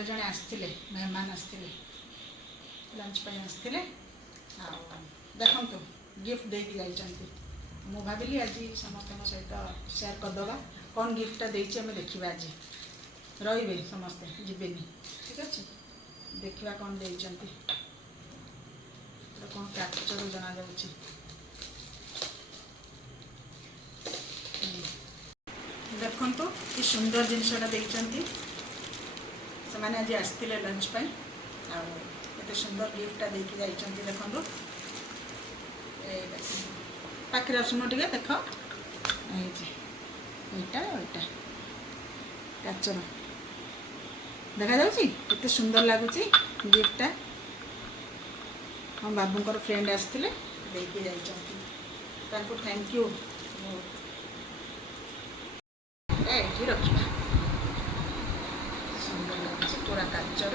घरे जड़े आसते मेहमान आसते लंच आसते देखु गिफ्ट देकी जाइछन्ति मु भाविली आज समस्त सहित शेयर करदे कौन गिफ्टा देछि आम देखा आज रे समस्ते जीवेनि ठीक अच्छे देखा कौन देइछन्ति कौन कैप्चर जना जाउछि देखंतु कि सुंदर जिनसटा देइछन्ति से माने आज आसतिले लंच पई आ एते सुंदर गिफ्टा देकी जाइछन्ति देखंतु ए पाखरे आसुनो टिके देख एटा एटा कैप्चर देखा जाउछि केते सुंदर लागुछि गिफ्टा हम बाबूंकर फ्रेंड आसतिले देकी जाइछन्ति तांको थैंक यू ए रखा सुंदर लगे पूरा काचर